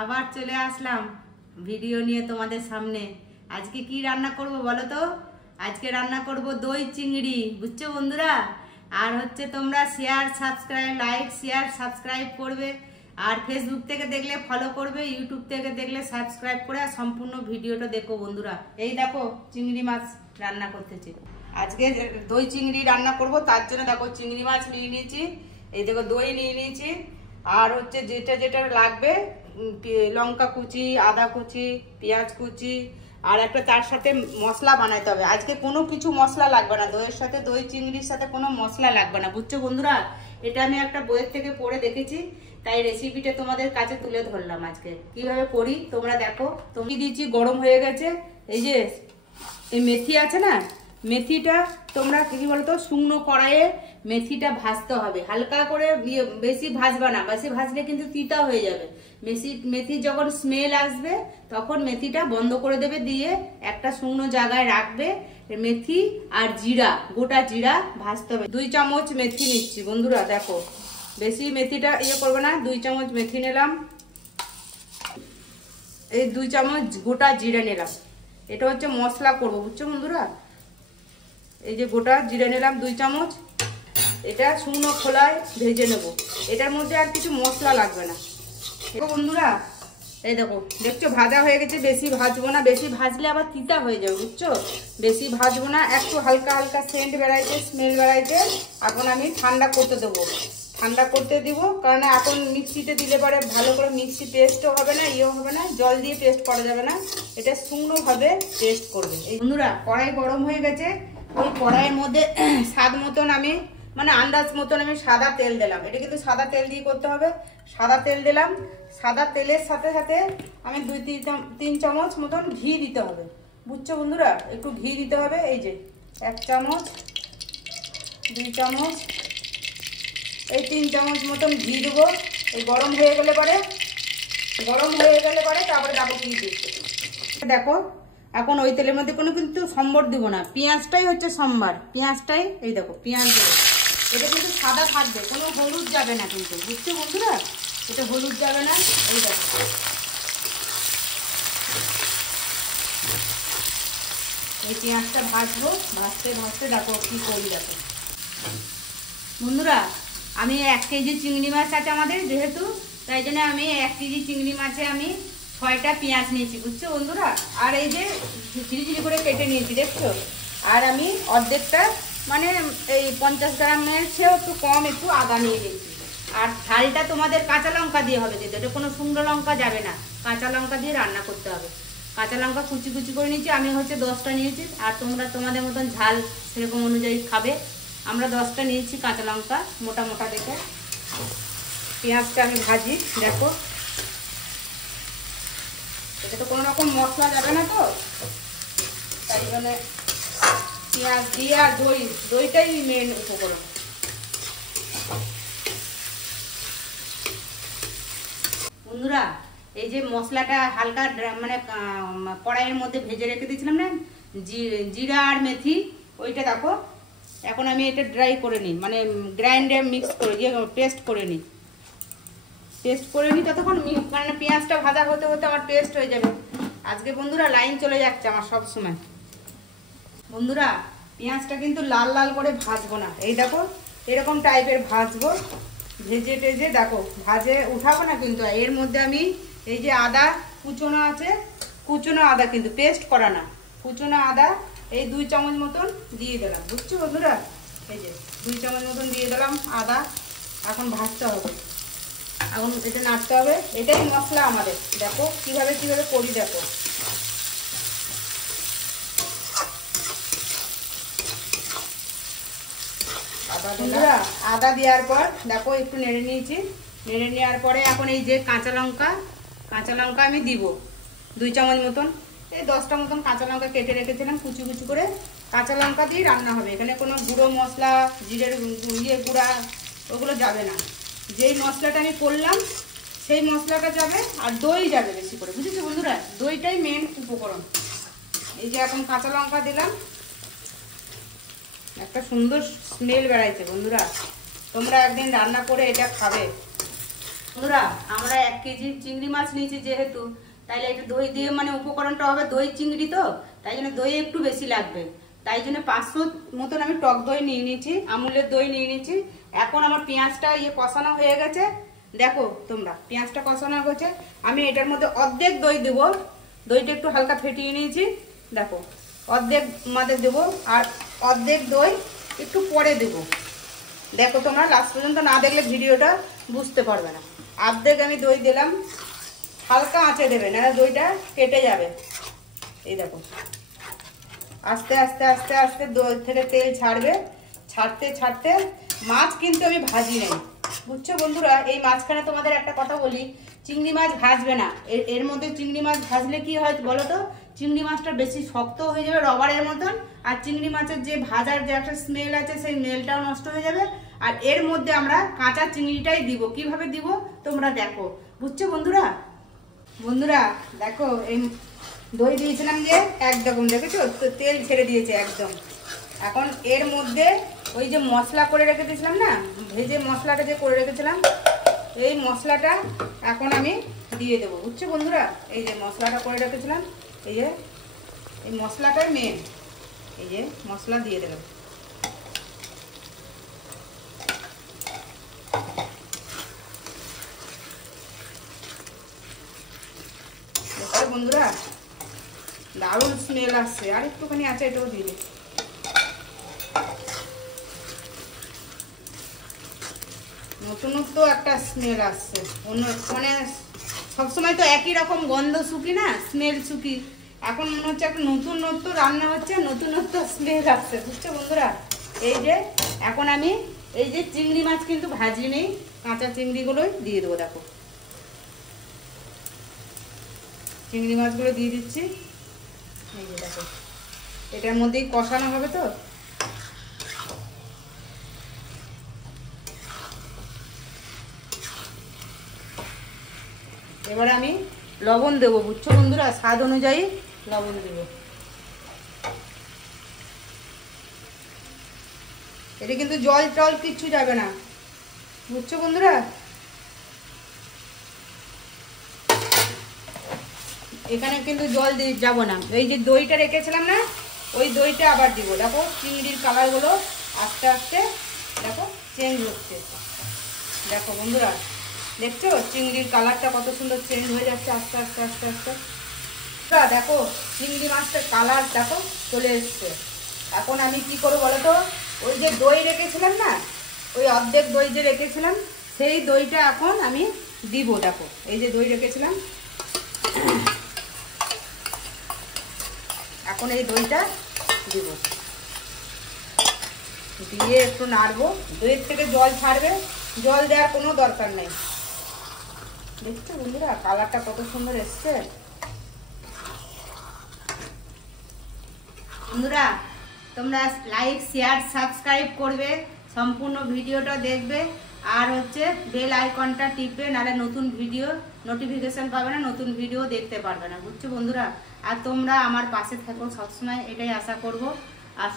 আবার চলে আসলাম ভিডিও নিয়ে তোমাদের সামনে। আজকে কি রান্না করব বলো তো? আজকে রান্না করব দই চিংড়ি, বুঝছো বন্ধুরা? আর হচ্ছে তোমরা লাইক শেয়ার সাবস্ক্রাইব করবে, আর ফেসবুক থেকে দেখলে ফলো করবে, ইউটিউব থেকে দেখলে সাবস্ক্রাইব করে আর সম্পূর্ণ ভিডিওটা দেখো বন্ধুরা। এই দেখো চিংড়ি মাছ রান্না করতেছি। আজকে দই চিংড়ি রান্না করব, তার জন্য দেখো চিংড়ি মাছ নিয়ে নিয়েছি, এই দেখো দই নিয়ে নিয়েছি, আর হচ্ছে যেটা যেটা লাগবে লঙ্কা কুচি, আদা কুচি, পেঁয়াজ কুচি, আর একটা তার সাথে মশলা বানাইতে হবে। আজকে কোনো কিছু মশলা লাগবে না, দইয়ের সাথে দই চিংড়ির সাথে কোনো মশলা লাগবে না, বুঝছো বন্ধুরা? এটা আমি একটা বইয়ের থেকে পড়ে দেখেছি, তাই রেসিপিটা তোমাদের কাছে তুলে ধরলাম। আজকে কিভাবে করি তোমরা দেখো। তুমি দিয়েছি, গরম হয়ে গেছে। এই যে এই মেথি আছে না, মেথিটা তোমরা কি বলতো শুকনো কড়াইয়ে মেথিটা ভাজতে হবে হালকা করে, বেশি ভাজবা না, বেশি ভাজলে কিন্তু তিতা হয়ে যাবে। মেথি যখন স্মেল আসবে তখন মেথিটা বন্ধ করে দেবে, দিয়ে একটা শুকনো জায়গায় রাখবে। মেথি আর জিরা, গোটা জিরা ভাজতে হবে। 2 চামচ মেথি নিচ্ছি বন্ধুরা, দেখো বেশি মেথিটা করবে না। 2 চামচ মেথি নিলাম, এই 2 চামচ গোটা জিরা নিলাম। এটা হচ্ছে মশলা করবো, বুঝছো বন্ধুরা? এই যে গোটা জিরে নিলাম 2 চামচ, এটা শুকনো খোলায় ভেজে নেব। এটার মধ্যে আর কিছু মশলা লাগবে না। দেখো বন্ধুরা, এই দেখো দেখছো ভাজা হয়ে গেছে। বেশি ভাজবো না, বেশি ভাজলে আবার তিতা হয়ে যাবে, বুঝছো? বেশি ভাজবো না, একটু হালকা হালকা সেন্ট বেড়াইতে, স্মেল বেড়াইতে এখন আমি ঠান্ডা করতে দেবো। ঠান্ডা করতে দিব, কারণ এখন মিক্সিতে দিলে পরে ভালো করে মিক্সি পেস্টও হবে না, হবে না, জল দিয়ে পেস্ট করা যাবে না, এটা শুকনোভাবে পেস্ট করবে। এই বন্ধুরা কড়াই গরম হয়ে গেছে, ওই কড়াইয়ের মধ্যে স্বাদ মতন আমি আন্দাজ মতন আমি সাদা তেল দিলাম। এটা কিন্তু সাদা তেল দিয়ে করতে হবে। সাদা তেল দিলাম, সাদা তেলের সাথে সাথে আমি 2-3 চামচ মতন ঘি দিতে হবে, বুঝছো বন্ধুরা? একটু ঘি দিতে হবে। এই যে 1 চামচ, 2 চামচ, এই 3 চামচ মতন ঘি দেবো। এই গরম হয়ে গেলে পরে তারপরে ডাবল ঘি দিচ্ছি। দেখো এখন ওই তেলের মধ্যে কোনো কিন্তু সম্বর দিব না, পেঁয়াজটাই হচ্ছে সম্বার। পেঁয়াজটাই এই দেখো পেঁয়াজ দেবো। এটা কিন্তু সাদা থাকবে, কোনো হলুদ যাবে না কিন্তু, বুঝছো বন্ধুরা? এটা হলুদ যাবে না। এই দেখো এই পেঁয়াজটা ভাজবো, ভাজতে ভাজতে দেখো কি করি। দেখো বন্ধুরা, আমি 1 কেজি চিংড়ি মাছ আছে আমাদের যেহেতু, তাই জন্য আমি 1 কেজি চিংড়ি মাছে আমি 6টা পেঁয়াজ নিয়েছি, বুঝছো বন্ধুরা? আর এই যে ঝিরিঝিরি করে কেটে নিয়েছি, দেখছো? আর আমি অর্ধেকটা এই 50 গ্রামের চেয়েও একটু কম একটু আদা নিয়ে গেছি। আর ঝালটা তোমাদের কাঁচা লঙ্কা দিয়ে হবে, কিন্তু এটা কোনো শুকনো লঙ্কা যাবে না, কাঁচা লঙ্কা দিয়ে রান্না করতে হবে। কাঁচা লঙ্কা কুচি কুচি করে নিয়েছি, আমি হচ্ছে 10টা নিয়েছি, আর তোমরা তোমাদের মতন ঝাল সেরকম অনুযায়ী খাবে। আমরা 10টা নিয়েছি কাঁচা লঙ্কা, মোটা মোটা দেখে। পেঁয়াজটা আমি ভাজি, দেখো এটা তো কোনো রকম মশলা যাবে না, তো তাই জন্য পেঁয়াজ দিয়ে আর দইটাই মেন উপকরণ। বন্ধুরা এই যে মশলাটা হালকা কড়াইয়ের মধ্যে ভেজে রেখে দিয়েছিলাম না, জিরা আর মেথি, ওইটা দেখো এখন আমি এটা ড্রাই করে নিই, গ্রাইন্ডে মিক্স করে পেস্ট করে নিই। ততক্ষণ পেঁয়াজটা ভাজা হতে হতে আমার পেস্ট হয়ে যাবে। আজকে বন্ধুরা লাইন চলে যাচ্ছে আমার সব সময়। বন্ধুরা পেঁয়াজটা কিন্তু লাল লাল করে ভাজবো না, এই দেখো এরকম টাইপের ভাজবো। ভেজে টেজে দেখো ভাজে উঠাবো না কিন্তু। এর মধ্যে আমি এই যে আদা কুচনো আছে, কুচনো আদা কিন্তু পেস্ট করা না, কুচনো আদা এই 2 চামচ মতন দিয়ে দিলাম, বুঝছো বন্ধুরা? এই যে 2 চামচ মতন দিয়ে দিলাম আদা। এখন ভাজতে হবে, এখন এটা নাড়তে হবে। এটাই মশলা আমাদের। দেখো কিভাবে করি, দেখো আদা দেওয়ার পর দেখো একটু নেড়ে নিয়েছি। নেড়ে নেওয়ার পরে এখন এই যে কাঁচা লঙ্কা আমি দিব 2 চামচ মতন। এই 10টা মতন কাঁচা লঙ্কা কেটে রেখেছিলাম কুচি কুচি করে। কাঁচা লঙ্কা দিয়ে রান্না হবে, এখানে কোনো গুঁড়ো মশলা, জিরের গুঁড়া ওগুলো যাবে না। যেই মশলাটা আমি করলাম সেই মশলাটা যাবে, আর দই যাবে বেশি করে, বুঝেছো বন্ধুরা? দইটাই মেন উপকরণ। এই যে এখন কাঁচা লঙ্কা দিলাম, একটা সুন্দর স্মেল বেড়াইছে বন্ধুরা। তোমরা একদিন রান্না করে এটা খাবে, বন্ধুরা আমরা 1 কেজি চিংড়ি মাছ নিয়েছি যেহেতু, তাইলে একটু দই দিয়ে মানে উপকরণটা হবে দই চিংড়ি, তো তাই জন্য দই একটু বেশি লাগবে। তাই জন্য 500 মতন আমি টক দই নিয়ে নিয়েছি, আমুলের দই নিয়ে নিয়েছি। এখন আমার পেঁয়াজটা কষানো হয়ে গেছে। দেখো তোমরা পেঁয়াজটা কষানো হয়েছে, আমি এটার মধ্যে অর্ধেক দই দেবো। দইটা একটু হালকা ফেটিয়ে নিয়েছি, দেখো অর্ধেক মধ্যে দেবো, আর অর্ধেক দই একটু পরে দেবো। দেখো তোমরা লাস্ট পর্যন্ত না দেখলে ভিডিওটা বুঝতে পারবে না। অর্ধেক আমি দই দিলাম, হালকা আঁচে দেবে না দইটা কেটে যাবে। এই দেখো আস্তে আস্তে আস্তে আস্তে দই থেকে তেল ছাড়বে, ছাড়তে ছাড়তে মাছ কিন্তু আমি ভাজি নাই, বুঝছো বন্ধুরা। এই মাঝখানে তোমাদের একটা কথা বলি, চিংড়ি মাছ ভাজবে না। এর মধ্যে চিংড়ি মাছ ভাজলে কি হয় বলো তো, চিংড়ি মাছটা বেশি শক্ত হয়ে যাবে রবারের মতন, আর চিংড়ি মাছের যে ভাজার যে একটা স্মেল আছে সেই স্মেলটাও নষ্ট হয়ে যাবে। আর এর মধ্যে আমরা কাঁচা চিংড়িটাই দিব। কিভাবে দিব তোমরা দেখো, বুঝছো বন্ধুরা। বন্ধুরা দেখো এই দই দিয়েছিলাম যে একদম, দেখেছো তেল ছেড়ে দিয়েছে একদম। এখন এর মধ্যে ওই যে মশলা করে রেখে দিয়েছিলাম না, ভেজে মশলাটা যে করে রেখেছিলাম, এই মশলাটা এখন আমি দিয়ে দেবো, বুঝছো বন্ধুরা। এই যে মশলাটা করে রেখেছিলাম, এই যে এই মশলাটাই মেন, এই যে মশলা দিয়ে দিলাম। বন্ধুরা দারুণ স্মেল আসছে, আর একটুখানি আছে এটাও দিয়ে দিই। নতুনত্ব একটা স্মেল আসছে, অন্য মানে সবসময় তো একই রকম গন্ধ শুকি না, স্মেল শুকি। এখন মনে হচ্ছে একটা নতুনত্ব রান্না হচ্ছে, নতুনত্ব স্মেল আসছে, বুঝছো বন্ধুরা। এই যে এখন আমি এই যে চিংড়ি মাছ কিন্তু ভাজি নেই, কাঁচা চিংড়িগুলোই দিয়ে দেবো। দেখো চিংড়ি মাছগুলো দিয়ে দিচ্ছি, এই যে দেখো এটার মধ্যেই কষানো হবে। তো এবারে আমি লবণ দেবো, বুঝছো বন্ধুরা, স্বাদ অনুযায়ী লবণ দেব। এটা কিন্তু জল টল কিচ্ছু যাবে না, বুঝছো বন্ধুরা। এখানে কিন্তু জল দিয়ে যাবো না। এই যে দইটা রেখেছিলাম না, ওই দইটা আবার দিব। দেখো চিংড়ির কালারগুলো আস্তে আস্তে দেখো চেঞ্জ হচ্ছে। দেখো বন্ধুরা দেখছো চিংড়ির কালারটা কত সুন্দর চেঞ্জ হয়ে যাচ্ছে আস্তে আস্তে আস্তে আস্তে। দেখো চিংড়ি মাছটার কালার দেখো চলে এসছে। এখন আমি কি করবো বলো তো, ওই যে দই রেখেছিলাম না, ওই অর্ধেক দই যে রেখেছিলাম সেই দইটা এখন আমি দিব। দেখো এই যে দই রেখেছিলাম, এখন এই দইটা দিব, দিয়ে একটু নাড়বো। দইয়ের থেকে জল ছাড়বে, জল দেওয়ার কোনো দরকার নেই। দেখছো বন্ধুরা কালারটা কত সুন্দর এসছে। বন্ধুরা তোমরা লাইক শেয়ার সাবস্ক্রাইব করবে, সম্পূর্ণ ভিডিওটা দেখবে, আর হচ্ছে বেল আইকনটা টিপবে, নাহলে নতুন ভিডিও নোটিফিকেশন পাবে না, নতুন ভিডিও দেখতে পারবে না, বুঝছো বন্ধুরা। আর তোমরা আমার পাশে থাকো সবসময়, এটাই আশা করব। আর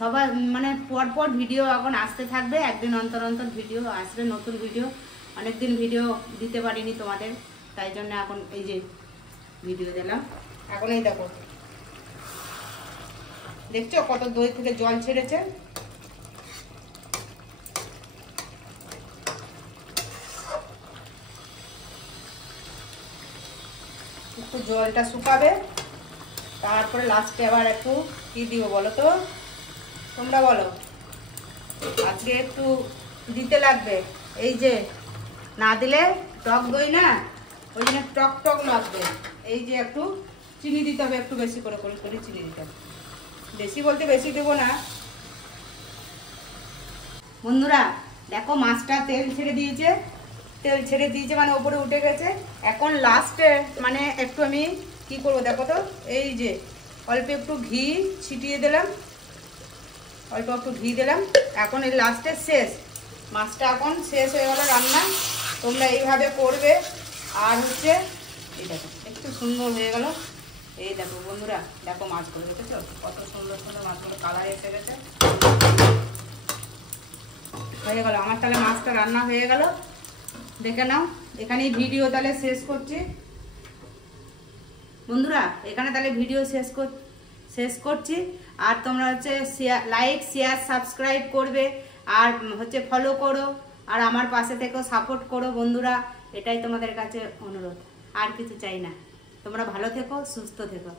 সবাই মানে পরপর ভিডিও এখন আসতে থাকবে, একদিন অন্তর অন্তর ভিডিও আসবে, নতুন ভিডিও। অনেকদিন ভিডিও দিতে পারিনি তোমাদের, তাই জন্য এখন এই যে ভিডিও দিলাম। এখন এই দেখো দেখছো কত দই থেকে জল ছেড়েছে। একটু জলটা শুকাবে, তারপরে লাস্টে আবার একটু কি দিব বলো তো, তোমরা বলো। আজকে একটু দিতে লাগবে, এই যে না দিলে টক দই না, ওই জন্য টক টক লাগবে। এই যে একটু চিনি দিতে হবে, একটু বেশি করে করে করে চিনি দিতে হবে। বেশি বলতে বেশি দেবো না। বন্ধুরা দেখো মাছটা তেল ছেড়ে দিয়েছে, তেল ছেড়ে দিয়েছে মানে ওপরে উঠে গেছে। এখন লাস্টে মানে একটু আমি কি করবো দেখো তো, এই যে অল্প একটু ঘি ছিটিয়ে দিলাম, অল্প একটু ঘি দিলাম। এখন এই লাস্টে শেষ, মাছটা এখন শেষ হয়ে গেল রান্না। তোমরা এইভাবে করবে। আর হচ্ছে এই দেখো একটু সুন্দর হয়ে গেল। এই দেখো বন্ধুরা দেখো মাছগুলো দেখেছো কত সুন্দর সুন্দর মাছগুলো কালার এসে গেছে, হয়ে গেল আমার। তাহলে মাছটা রান্না হয়ে গেল। দেখে নাও। এখানেই ভিডিও তাহলে শেষ করছি বন্ধুরা, এখানে তাহলে ভিডিও শেষ করছি। আর তোমরা হচ্ছে লাইক শেয়ার সাবস্ক্রাইব করবে, আর হচ্ছে ফলো করো, আর আমার পাশে থেকেও সাপোর্ট করো বন্ধুরা, এটাই তোমাদের কাছে অনুরোধ, আর কিছু চাই না। তোমরা ভালো থেকো, সুস্থ থেকো।